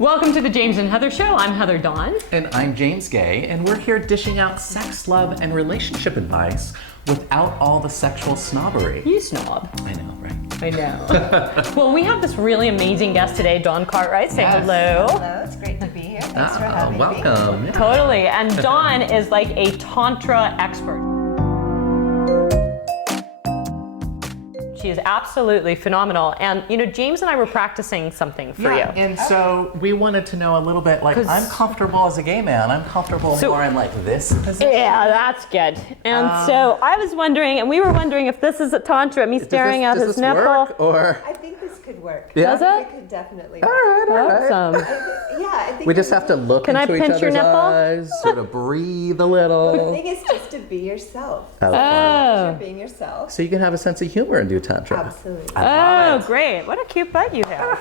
Welcome to the James and Heather Show. I'm Heather Dawn. And I'm James Gay, and we're here dishing out sex, love, and relationship advice without all the sexual snobbery. You snob. I know, right? I know. Well, we have this really amazing guest today, Dawn Cartwright. Say hello. Hello, it's great to be here. Thanks for having me. Welcome. Yeah. Totally. And Dawn is like a Tantra expert. She is absolutely phenomenal. And, you know, James and I were practicing something for you. And so we wanted to know a little bit, like, I'm comfortable as a gay man. I'm comfortable more in, like, this position. Yeah, that's good. And so I was wondering, and we were wondering if this is a Tantra, me staring at his nipple. Work, or? I think this could work. Yeah? Does I it? think it could definitely All work. right. Awesome. I think We just have to look Can I into each pinch your other's nipple? eyes, sort of breathe a The little. thing is just to be yourself. Have fun. You're being yourself. So you can have a sense of humor and do Tantra. Absolutely. Oh, great. What a cute butt you have.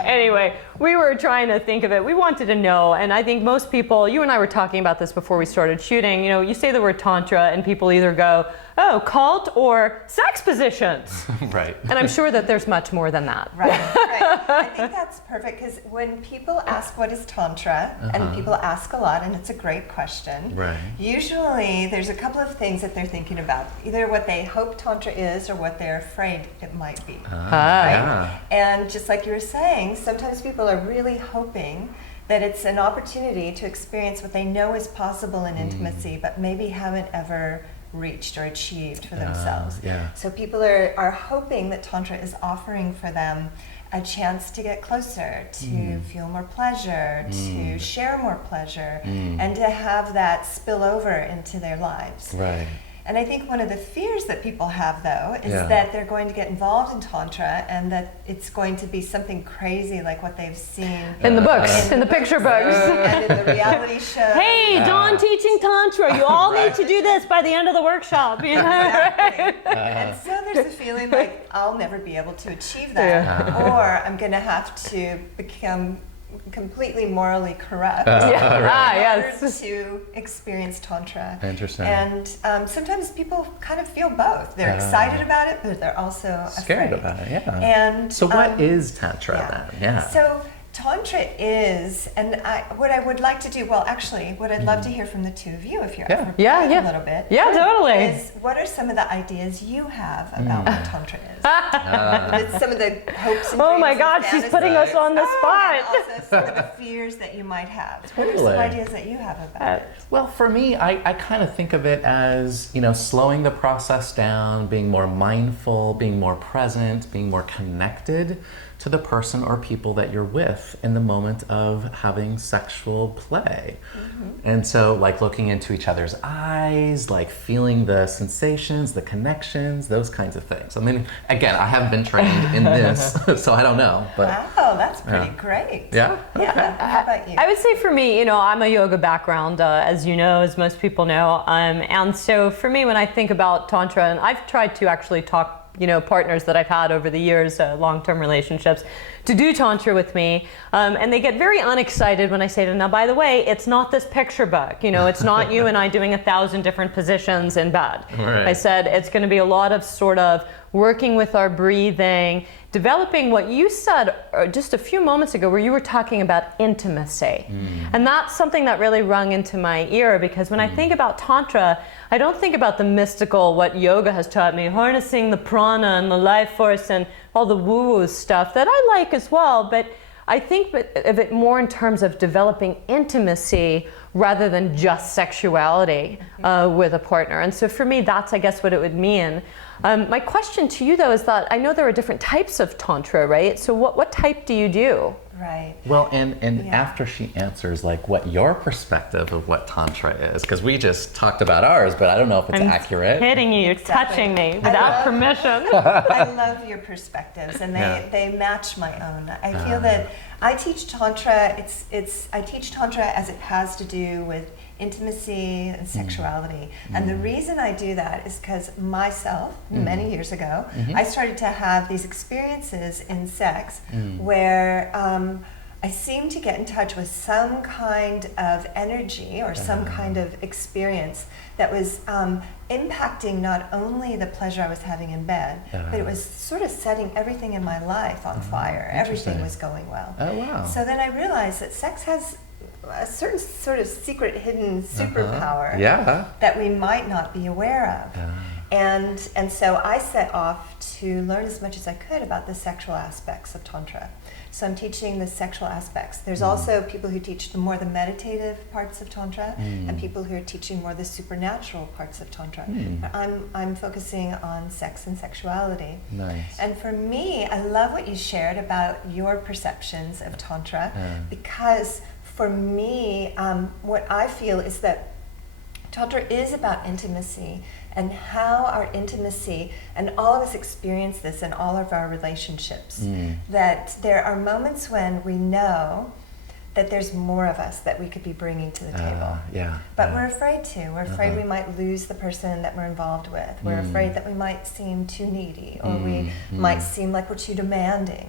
Anyway, we were trying to think of it. We wanted to know, and I think most people, you and I were talking about this before we started shooting, you know, you say the word Tantra and people either go, oh, cult or sex positions. Right. And I'm sure that there's much more than that. Right. I think that's perfect because when people ask what is Tantra, and people ask a lot, and it's a great question, Right. usually there's a couple of things that they're thinking about, either what they hope Tantra is or what they're afraid it might be. Yeah. And just like you were saying, sometimes people are really hoping that it's an opportunity to experience what they know is possible in intimacy, but maybe haven't ever reached or achieved for themselves. Yeah. So people are hoping that Tantra is offering for them a chance to get closer, to feel more pleasure, to share more pleasure, and to have that spill over into their lives. Right. And I think one of the fears that people have, though, is Yeah. that they're going to get involved in Tantra and that it's going to be something crazy like what they've seen In the books, in the picture books. and in the reality show. Hey, Dawn teaching Tantra. You all need to do this by the end of the workshop. You know? Exactly. And so there's a feeling like I'll never be able to achieve that, or I'm going to have to become completely morally corrupt in order to experience Tantra. Interesting. And sometimes people kind of feel both. They're excited about it, but they're also Scared afraid. about it, yeah. And So what is Tantra then? Yeah. So Tantra is, and what I would like to do, well, actually, what I'd love to hear from the two of you, if you're up for a little bit, Yeah, totally. is what are some of the ideas you have about what Tantra is? Some of the hopes and Oh my dreams God, and she's putting us on the And spot. also some of the fears that you might have. What are some Totally. ideas that you have about it? Well, for me, I kind of think of it as, you know, slowing the process down, being more mindful, being more present, being more connected to the person or people that you're with in the moment of having sexual play. And so, like, looking into each other's eyes, like feeling the sensations, the connections, those kinds of things. I mean, again, I haven't been trained in this, so I don't know. But Wow, that's pretty great. yeah? Yeah. How about you? I would say for me, you know, I'm a yoga background, as you know, as most people know. And so for me, when I think about Tantra, and I've tried to actually talk, you know, partners that I've had over the years, long-term relationships, to do Tantra with me. And they get very unexcited when I say to them, now, by the way, it's not this picture book. You know, it's not you and I doing 1,000 different positions in bed. Right. I said, it's going to be a lot of sort of working with our breathing, developing what you said just a few moments ago where you were talking about intimacy. And that's something that really rung into my ear, because when I think about Tantra, I don't think about the mystical, what yoga has taught me, harnessing the prana and the life force and all the woo-woo stuff that I like as well, but I think of it more in terms of developing intimacy rather than just sexuality with a partner. And so for me, that's, I guess, what it would mean. My question to you, though, is that I know there are different types of Tantra, right? So what type do you do? Right. Well, and after she answers, like, what your perspective of what Tantra is, because we just talked about ours, but I don't know if it's accurate. Hitting you, touching me without permission. I love your perspectives, and they match my own. I feel that I teach Tantra. I teach Tantra as it has to do with intimacy and sexuality. And the reason I do that is because myself, many years ago, I started to have these experiences in sex where I seemed to get in touch with some kind of energy or some kind of experience that was impacting not only the pleasure I was having in bed, but it was sort of setting everything in my life on fire. Everything was going well. Oh, wow. So then I realized that sex has a certain sort of secret hidden superpower that we might not be aware of. And so I set off to learn as much as I could about the sexual aspects of Tantra. So I'm teaching the sexual aspects. There's also people who teach the meditative parts of Tantra, and people who are teaching more the supernatural parts of Tantra. But I'm focusing on sex and sexuality. Nice. And for me, I love what you shared about your perceptions of Tantra, because for me, what I feel is that Tantra is about intimacy, and how our intimacy, and all of us experience this in all of our relationships, that there are moments when we know that there's more of us that we could be bringing to the table. But we're afraid to. We're afraid we might lose the person that we're involved with. We're afraid that we might seem too needy, or we might seem like we're too demanding.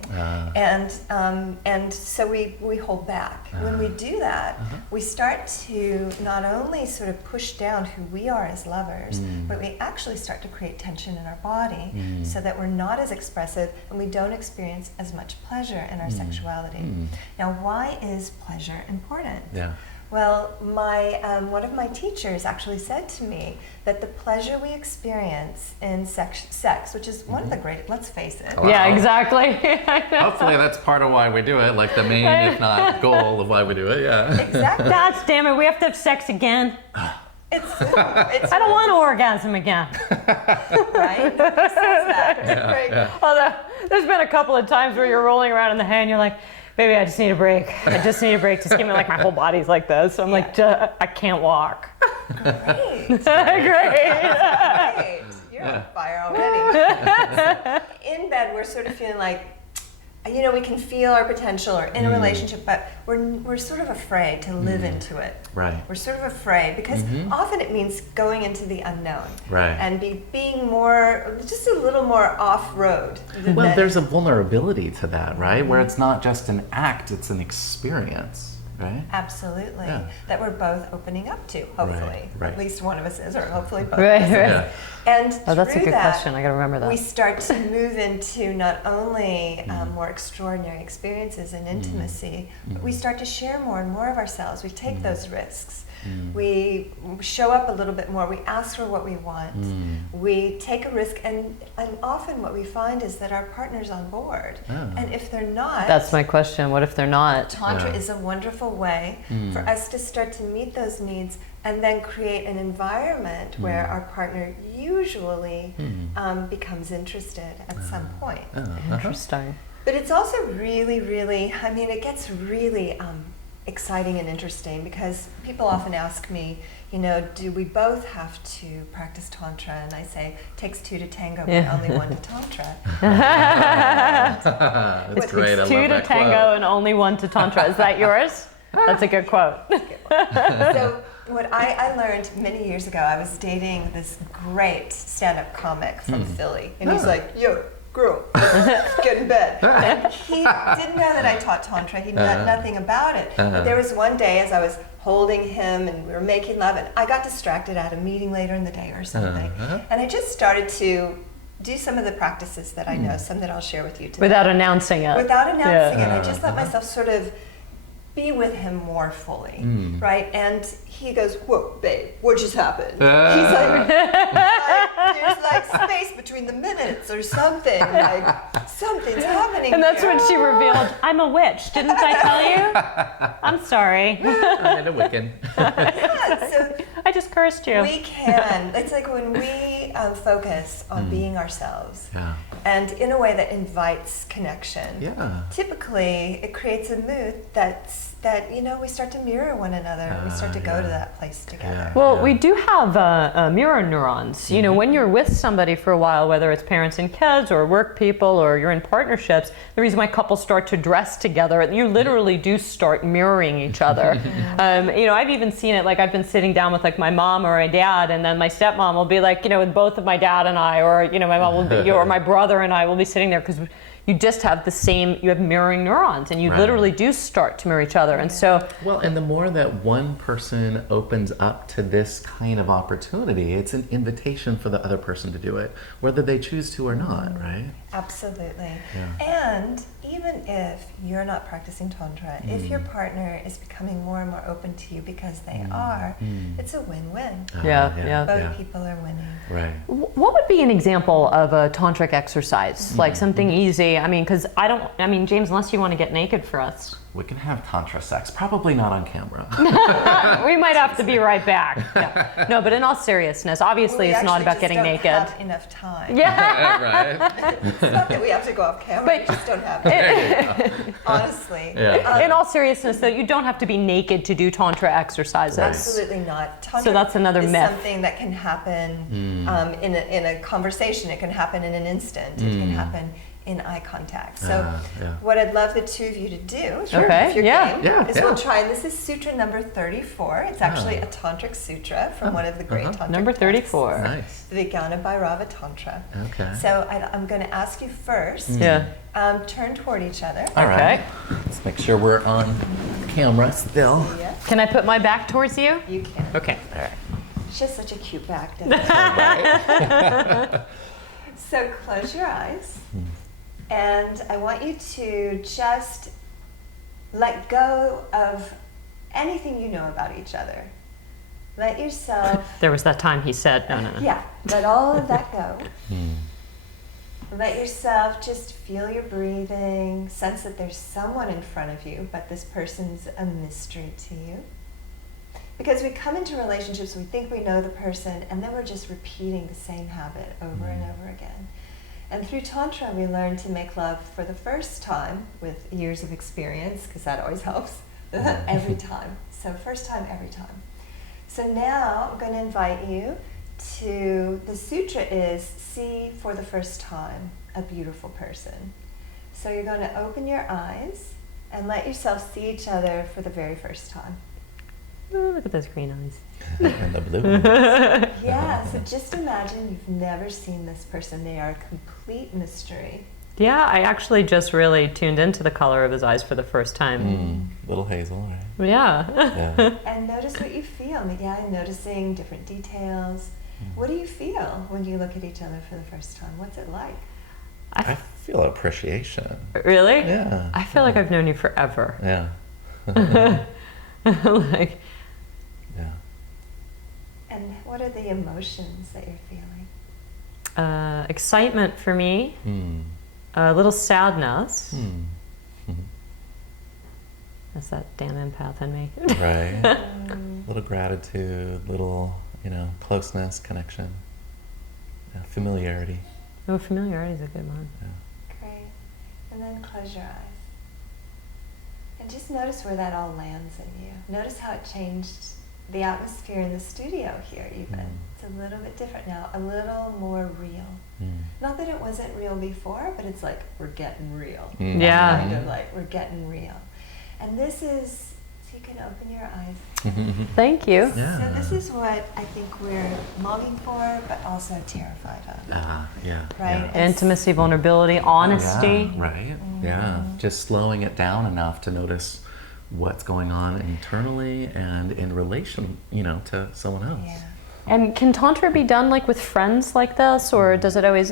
And so we hold back. When we do that, we start to not only sort of push down who we are as lovers, but we actually start to create tension in our body, so that we're not as expressive and we don't experience as much pleasure in our sexuality. Now, why is pleasure important? Well, one of my teachers actually said to me that the pleasure we experience in sex, which is one of the great, let's face it. Yeah, exactly. Hopefully that's part of why we do it, like the main, if not goal of why we do it, Exactly. Gosh damn it, we have to have sex again. It's I don't want to orgasm again. Right? Who says that? Although, there's been a couple of times where you're rolling around in the hay and you're like, baby, I just need a break. I just need a break. Just give me, like, my whole body's like this. So I'm like, I can't walk. Great. Great. You're on fire already. In bed, we're sort of feeling like, we can feel our potential or in a relationship, but we're sort of afraid to live into it. Right. We're sort of afraid because often it means going into the unknown. Right. And being more, just a little more off-road. Well, there's a vulnerability to that, right? Where it's not just an act, it's an experience. Right? Absolutely. That we're both opening up to, hopefully. Right. At least one of us is, or hopefully both Right, of us. right. And that's a through good that, question. I got to remember that. we start to move into not only more extraordinary experiences and intimacy, but we start to share more and more of ourselves. We take those risks. We show up a little bit more. We ask for what we want. We take a risk, and often what we find is that our partner's on board. And if they're not, that's my question. What if they're not? Tantra is a wonderful way for us to start to meet those needs and then create an environment where our partner usually becomes interested at some point. Interesting. But it's also really, really, it gets really exciting and interesting, because people often ask me, do we both have to practice Tantra? And I say, it takes two to tango, but only one to Tantra. That's great. I love Two to that tango quote. and only one to Tantra. Is that yours? That's a good quote. So what I learned many years ago, I was dating this great stand-up comic from Philly, and he's like, yo, girl, let's get in bed. And he didn't know that I taught Tantra. He knew nothing about it. But there was one day as I was holding him and we were making love, and I got distracted at a meeting later in the day or something. And I just started to do some of the practices that I know, some that I'll share with you today. Without announcing it. Without announcing it. I just let myself sort of be with him more fully, right? And he goes, whoa, babe, what just happened? He's like, there's like space between the minutes or something, like something's happening And that's here. when she revealed, I'm a witch. Didn't I tell you? I'm sorry. I had a Wiccan. Yeah, so I just cursed you. we can, it's like when we focus on being ourselves and in a way that invites connection, typically it creates a mood that we start to mirror one another. We start to go to that place together. Well, we do have mirror neurons. When you're with somebody for a while, whether it's parents and kids or work people or you're in partnerships, the reason why couples start to dress together, you literally do start mirroring each other. I've even seen it, like I've been sitting down with like my mom or my dad, and then my stepmom will be like, with both of my dad and I, or my mom will be, or my brother and I will be sitting there because you just have the same, you have mirroring neurons, and you literally do start to mirror each other. And so, well, and the more that one person opens up to this kind of opportunity, it's an invitation for the other person to do it, whether they choose to or not, right? Absolutely. Yeah. And even if you're not practicing Tantra, if your partner is becoming more and more open to you because they are, it's a win-win. Both people are winning. Right. What would be an example of a tantric exercise? Like something easy? I mean, because James, unless you want to get naked for us. We can have Tantra sex, probably not on camera. We might have to be right back. Yeah. No, but in all seriousness, obviously it's not about getting naked. We actually just don't have enough time. Yeah. Right. It's not that we have to go off camera, we just don't have it. Honestly. Yeah. In all seriousness, though, you don't have to be naked to do Tantra exercises. Absolutely not. Tantra so that's another is myth. Something that can happen in a conversation. It can happen in an instant. It can happen in eye contact. So what I'd love the two of you to do, if you're game, is we'll try, and this is Sutra number 34. It's actually a Tantric Sutra from one of the great Tantric Number 34. texts, Nice. the Vijnana Bhairava Tantra. Okay. So I'm going to ask you first, turn toward each other. All right. Let's make sure we're on camera still. Yeah, Can I put my back towards you? you can. Okay. All right. She has such a cute back, doesn't she? So close your eyes. And I want you to just let go of anything you know about each other. Let yourself... There was that time he said, no. Yeah, let all of that go. Let yourself just feel your breathing, sense that there's someone in front of you, but this person's a mystery to you. Because we come into relationships, we think we know the person, and then we're just repeating the same habit over and over again. And through Tantra, we learn to make love for the first time with years of experience, because that always helps, every time. So first time, every time. So now I'm going to invite you to, the sutra is see for the first time a beautiful person. So you're going to open your eyes and let yourself see each other for the very first time. Oh, look at those green eyes. And the blue one. Yeah, so just imagine you've never seen this person. They are a complete mystery. Yeah, I actually just really tuned into the color of his eyes for the first time. Little hazel, right? Yeah. And notice what you feel. Yeah, noticing different details. What do you feel when you look at each other for the first time? What's it like? I feel appreciation. Really? Yeah. I feel like I've known you forever. Yeah. Like, yeah. And what are the emotions that you're feeling? excitement for me, a little sadness. That's that damn empath in me. Right. A little gratitude, little, closeness, connection, familiarity. Oh, familiarity is a good one. Yeah. Great. And then close your eyes. And just notice where that all lands in you. Notice how it changed the atmosphere in the studio here even. It's a little bit different now, a little more real. Not that it wasn't real before, but it's like, we're getting real. Yeah. Kind of like, we're getting real. And this is, so you can open your eyes. Thank you. Yeah. So this is what I think we're longing for, but also terrified of. Yeah. Right? Yeah. Intimacy, vulnerability, honesty. Yeah, right. Yeah. Just slowing it down enough to notice what's going on internally and in relation, to someone else. Yeah. And can Tantra be done like with friends like this, or does it always,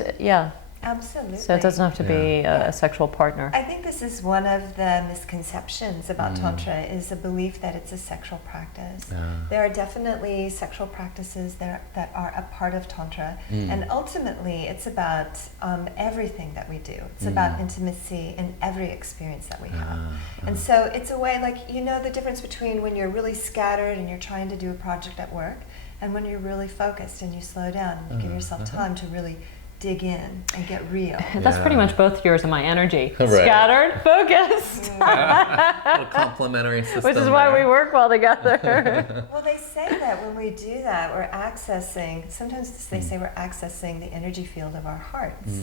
Absolutely. So it doesn't have to be a sexual partner. I think this is one of the misconceptions about Tantra, is the belief that it's a sexual practice. There are definitely sexual practices that are a part of Tantra, and ultimately it's about everything that we do. It's about intimacy in every experience that we have. And so it's a way, like, the difference between when you're really scattered and you're trying to do a project at work, and when you're really focused and you slow down and you give yourself time to really dig in and get real. That's pretty much both yours and my energy. Right. Scattered, focused. Little complementary system. Which is why we work well together. Well, they say that when we do that, we're accessing, sometimes they say we're accessing the energy field of our hearts.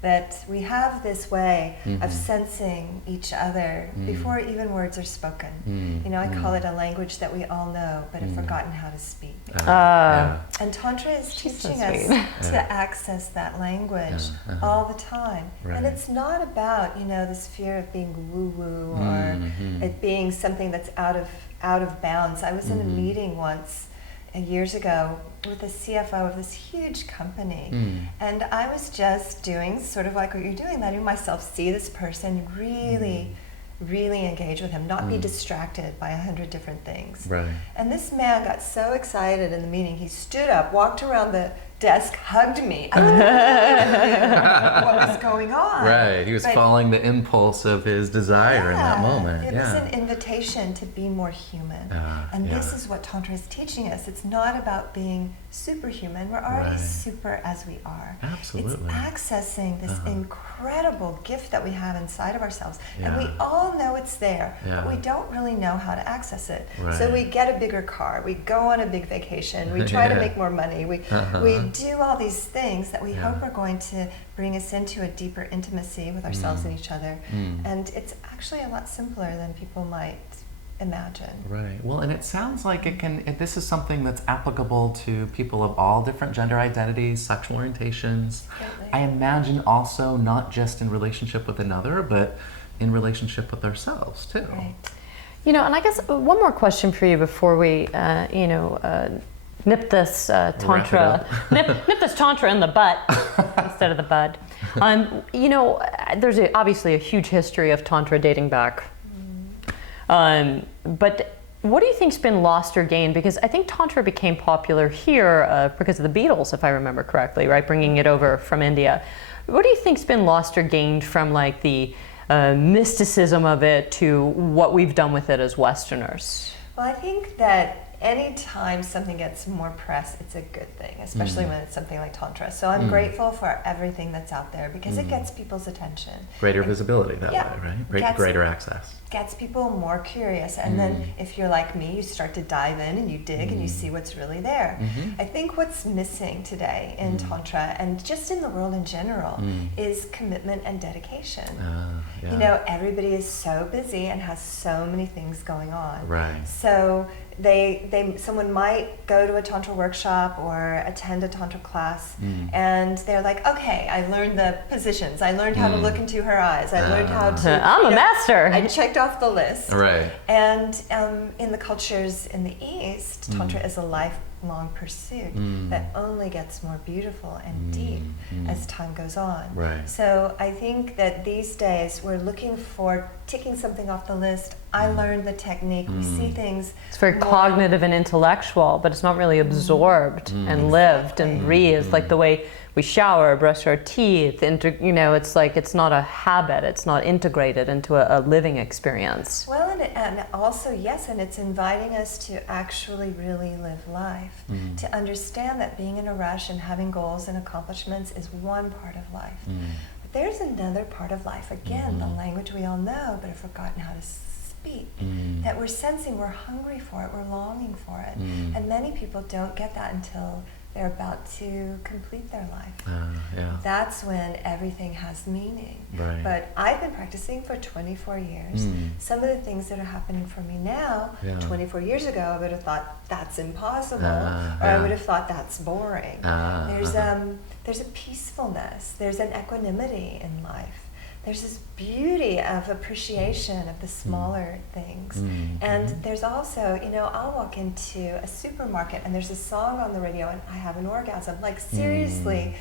That we have this way of sensing each other before even words are spoken. I call it a language that we all know, but have forgotten how to speak. And Tantra is teaching us to access that that language Uh-huh. all the time. Right. And it's not about, this fear of being woo-woo or it being something that's out of bounds. I was in a meeting once years ago with the CFO of this huge company, and I was just doing sort of like what you're doing, letting myself see this person, really engage with him, not be distracted by 100 different things. Right. And this man got so excited in the meeting, he stood up, walked around the desk, hugged me. I was what was going on? Right. He was following the impulse of his desire in that moment. It was an invitation to be more human. And this is what Tantra is teaching us. It's not about being superhuman. We're already super as we are. Absolutely. It's accessing this incredible gift that we have inside of ourselves. And we all know it's there, but we don't really know how to access it. Right. So we get a bigger car, we go on a big vacation, we try to make more money, we do all these things that we hope are going to bring us into a deeper intimacy with ourselves and each other. And it's actually a lot simpler than people might imagine. Right. Well, and it sounds like this is something that's applicable to people of all different gender identities, sexual orientations. Absolutely. I imagine also not just in relationship with another, but in relationship with ourselves too. Right. And I guess one more question for you before we, nip this Tantra, nip this Tantra in the butt instead of the bud. There's obviously a huge history of Tantra dating back. But what do you think's been lost or gained? Because I think Tantra became popular here because of the Beatles, if I remember correctly, right? Bringing it over from India. What do you think's been lost or gained from like the mysticism of it to what we've done with it as Westerners? Well, I think that anytime something gets more press, it's a good thing, especially when it's something like Tantra. So I'm grateful for everything that's out there because it gets people's attention. Greater visibility that way, right? Greater access. Gets people more curious. And then if you're like me, you start to dive in and you dig and you see what's really there. I think what's missing today in Tantra and just in the world in general is commitment and dedication. Everybody is so busy and has so many things going on. Right. So someone might go to a Tantra workshop or attend a Tantra class and they're like, okay, I learned the positions, I learned how to look into her eyes, I learned how to I'm a master. I checked off the list. Right. And in the cultures in the East, Tantra is a lifelong pursuit that only gets more beautiful and deep as time goes on. Right. So I think that these days we're looking for ticking something off the list. I learned the technique. We see things. It's very cognitive and intellectual, but it's not really absorbed and lived and breathed like the way we shower, brush our teeth. It's like it's not a habit. It's not integrated into a living experience. Well, and also, yes, and it's inviting us to actually really live life, to understand that being in a rush and having goals and accomplishments is one part of life. But there's another part of life, again, the language we all know, but have forgotten how to speak, that we're sensing, we're hungry for it, we're longing for it. And many people don't get that until they're about to complete their life. That's when everything has meaning. Right. But I've been practicing for 24 years. Some of the things that are happening for me now, 24 years ago, I would have thought that's impossible, or I would have thought that's boring. There's a peacefulness, there's an equanimity in life. There's this beauty of appreciation of the smaller things. And there's also, I'll walk into a supermarket and there's a song on the radio and I have an orgasm. Like, seriously.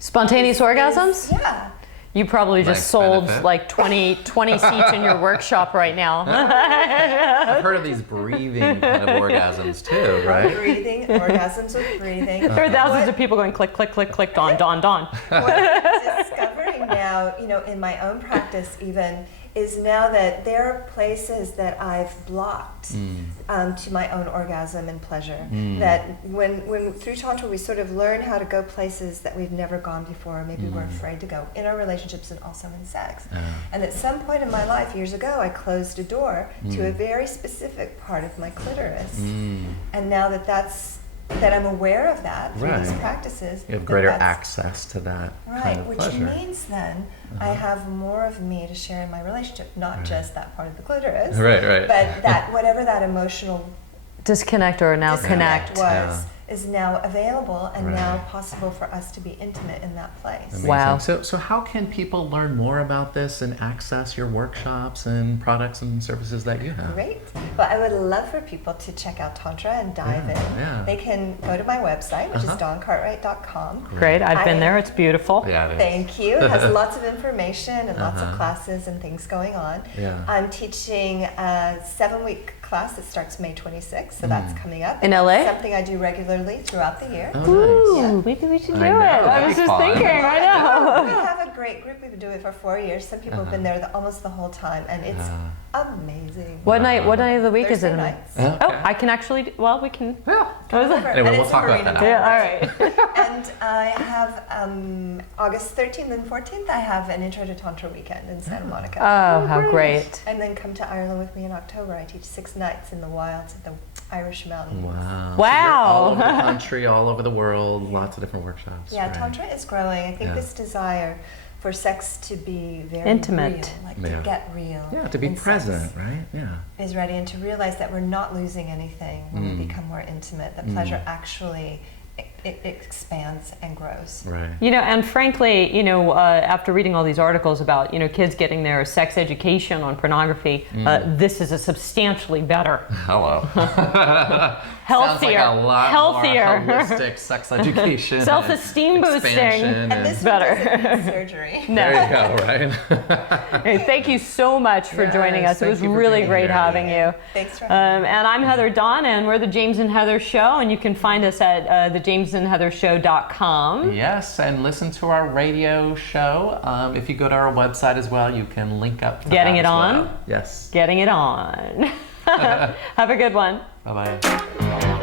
Spontaneous orgasms? Yeah. You probably just sold benefit. like 20 seats in your workshop right now. I've heard of these breathing kind of orgasms too, right? Breathing, orgasms with breathing. There are thousands of people going click, click, click, click, dawn, dawn, dawn. What I'm discovering now, in my own practice even, is now that there are places that I've blocked to my own orgasm and pleasure. That when through Tantra we sort of learn how to go places that we've never gone before, maybe we're afraid to go in our relationships and also in sex. And at some point in my life, years ago, I closed a door to a very specific part of my clitoris. And now that I'm aware of that through these practices. You have greater access to that kind of which pleasure. means then I have more of me to share in my relationship, not just that part of the clitoris, Right. but that whatever that emotional Disconnect or now disconnect connect. was, is now available and Right. now possible for us to be intimate in that place. Amazing. Wow. So how can people learn more about this and access your workshops and products and services that you have? Great. Well, I would love for people to check out Tantra and dive in. Yeah. They can go to my website, which is Uh-huh. doncartwright.com. Great. I've been I- there. It's beautiful. Yeah, it is. Thank you. It has lots of information and lots of Uh-huh. classes and things going on. Yeah. I'm teaching a 7-week class that starts May 26th, so that's coming up. In LA? Something I do regularly throughout the year. Oh, nice. Ooh, maybe we should do I it. know, I that'd was be just fun. thinking. I know. We have a great group. We've been doing it for 4 years. Some people have been there almost the whole time, and it's amazing. What night? What night of the week is Thursday it? nights. Oh, I can actually. Well, we can. Yeah. What was Over. it? Anyway, And we'll it's talk about Marina that. Del Yeah. Rey. All right. And I have August 13th and 14th. I have an Intro to Tantra weekend in Santa Monica. Oh, how great. And then come to Ireland with me in October. I teach 6 nights in the wilds of the Irish mountains. Wow. Wow. So you're all over the country, all over the world, lots of different workshops. Yeah, right? Tantra is growing. I think Yeah. this desire for sex to be very Intimate. real, like Yeah. to get real. Yeah, to be in sex present, right? Yeah. is ready, and to realize that we're not losing anything when we become more intimate. That pleasure actually it expands and grows. Right. You know, and frankly, you know, after reading all these articles about, you know, kids getting their sex education on pornography, this is a substantially better, Hello. healthier, Sounds like a lot healthier, more holistic sex education. Self-esteem and boosting. expansion And this Better. one doesn't need surgery. There you go, right? Hey, thank you so much for joining Yes, us. It thank was you for really being great here. having you. Thanks for having me. And I'm Heather Donna, and we're the James and Heather Show, and you can find us at thejamesandheathershow.com. Yes, and listen to our radio show. If you go to our website as well, you can link up to Getting that it as on? well. Yes. Getting it on. Have a good one. Bye-bye.